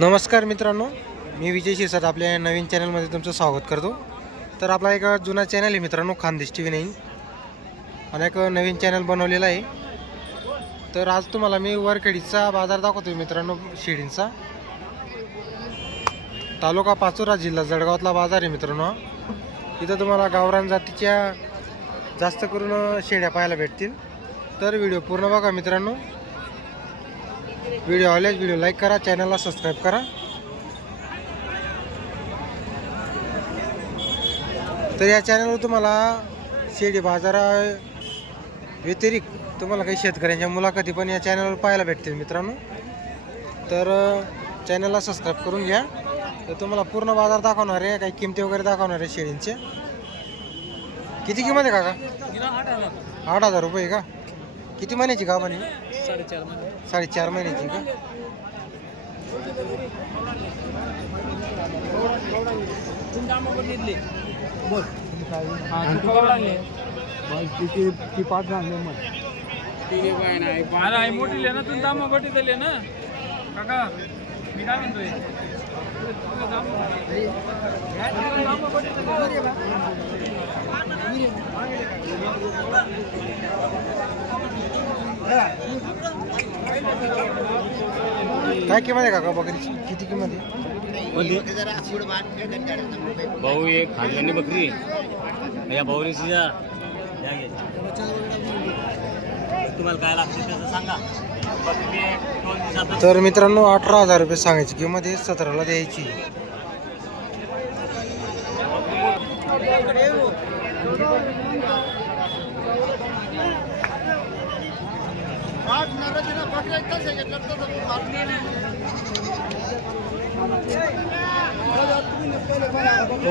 नमस्कार मित्रांनो मी विजय शिरसाट आपल्या नवीन चॅनलमध्ये तुमचं स्वागत करतो. तर आपला एक जुना चॅनल आहे मित्रांनो खानदेश टी व्ही नाईन. आणि एक नवीन चॅनल बनवलेला आहे. तर आज तुम्हाला मी वरखेडीचा बाजार दाखवतो मित्रांनो शिडींचा तालुका पाचोरा जिल्हा जळगावातला बाजार आहे मित्रांनो. इथं तुम्हाला गावरान जातीच्या जास्त करून शेळ्या पाहायला भेटतील. तर व्हिडिओ पूर्ण बघा मित्रांनो. व्हिडिओ आवडल्यास व्हिडिओ लाईक करा चॅनलला सबस्क्राईब करा. तर या चॅनलवर तुम्हाला शेळी बाजारा व्यतिरिक्त तुम्हाला काही शेतकऱ्यांच्या मुलाखती पण या चॅनलवर पाहायला भेटतील मित्रांनो. तर चॅनलला सबस्क्राईब करून घ्या. तर तुम्हाला पूर्ण बाजार दाखवणार आहे काही किमती वगैरे दाखवणार आहे शेळींचे. किती किंमत आहे काका? आठ हजार रुपये का? किती महिन्याची का म्हणे? साडेचार महिन्याची का? ती पाच अरे आई मोठी ले ना तुम्ही दामागोटी दिले ना. काका मी काय म्हणतोय? काय किंमत आहे काका बकरीची? किती किंमत आहे? भाऊ एक खानदानी बकरी या भाऊनीची जा. या घे. तुम्हाला काय लागते त्याचं सांगा. बकरी एक दोन दिवसात तर मित्रांनो अठरा हजार रुपये सांगायची किंमत आहे सतराला द्यायची.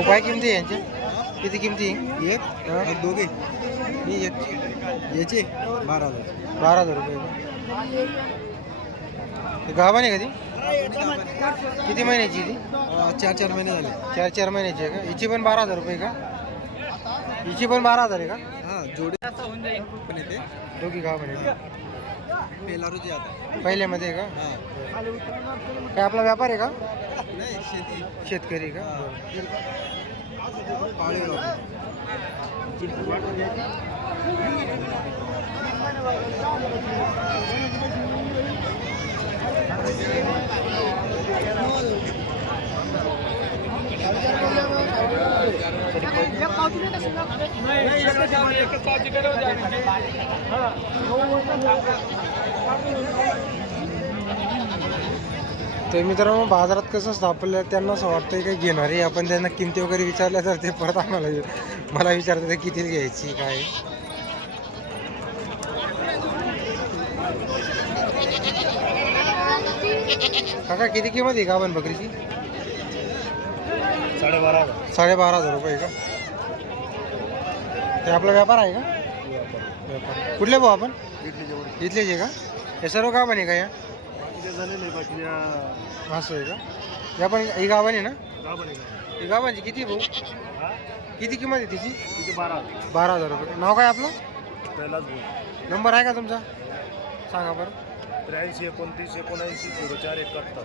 काय किमती आहे यांची? किती किमती एक? एक दोघे. ही एक. याची? बारा हजार. बारा हजार रुपये का? गावाने का ती? किती महिन्याची ती? चार चार महिने झाले. चार चार महिन्याची आहे का? हिची पण बारा हजार रुपये का? हिची पण बारा हजार आहे का? जोडी पण येते. दोघी गावाने पेलारूची आता. पहिल्यामध्ये आहे का? हां. काय आपला व्यापार आहे का? नाही शेती. शेतकरी का? तर मित्रांनो बाजारात कसं आपल्याला त्यांना असं वाटतं काही घेणार आहे. आपण त्यांना किमती वगैरे विचारल्या तर ते परत आम्हाला मला विचारतात ते किती घ्यायची काय? काका किती किंमत आहे गाभण बकरीची? साडेबारा साडेबारा हजार रुपये का? ते आपला व्यापार आहे का? व्यापार कुठले भाऊ आपण? इथलेच आहे का? हे सर्व गाभण आहे का या? असं आहे का? या पण ही गावाने ना? ही गावांची किती आहे भाऊ? किती किंमत आहे तिची? तिथे बारा बारा हजार रुपये. नाव काय आपलं? पहिलाच नंबर आहे का तुमचा? सांगा बरं. त्र्याऐंशी एकोणतीस एकोणऐंशी झिरो चार एकाहत्तर.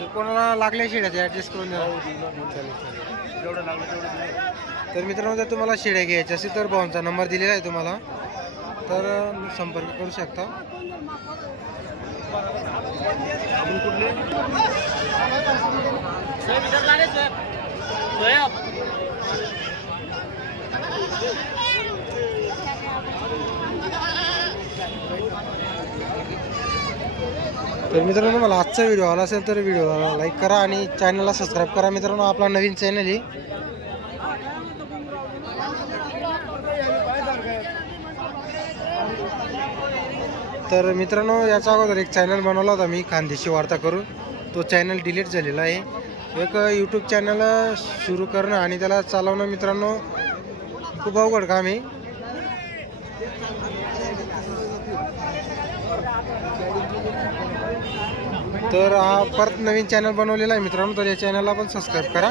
तर कोणाला लागल्या शेळ्या ॲडजस्ट करून द्या. जेवढं लागलं तेवढं तर मित्रांनो जर तुम्हाला शेळ्या घ्यायच्या असेल तर भाऊंचा नंबर दिलेला आहे तुम्हाला. तर संपर्क करू शकता. तर मित्रांनो मला आजचा व्हिडिओ आला असेल तर व्हिडिओला लाईक करा आणि चॅनलला सबस्क्राईब करा मित्रांनो. आपला नवीन चॅनल आहे. तर मित्रांनो याच्या अगोदर एक चॅनल बनवला होता मी खानदेशी वार्ता करून. तो चॅनल डिलीट झालेला आहे. एक यूट्यूब चॅनल सुरू करणं आणि त्याला चालवणं मित्रांनो खूप अवघड काम आहे. तर हा परत नवीन चॅनल बनवलेला आहे मित्रांनो तर या चॅनलला पण सबस्क्राईब करा.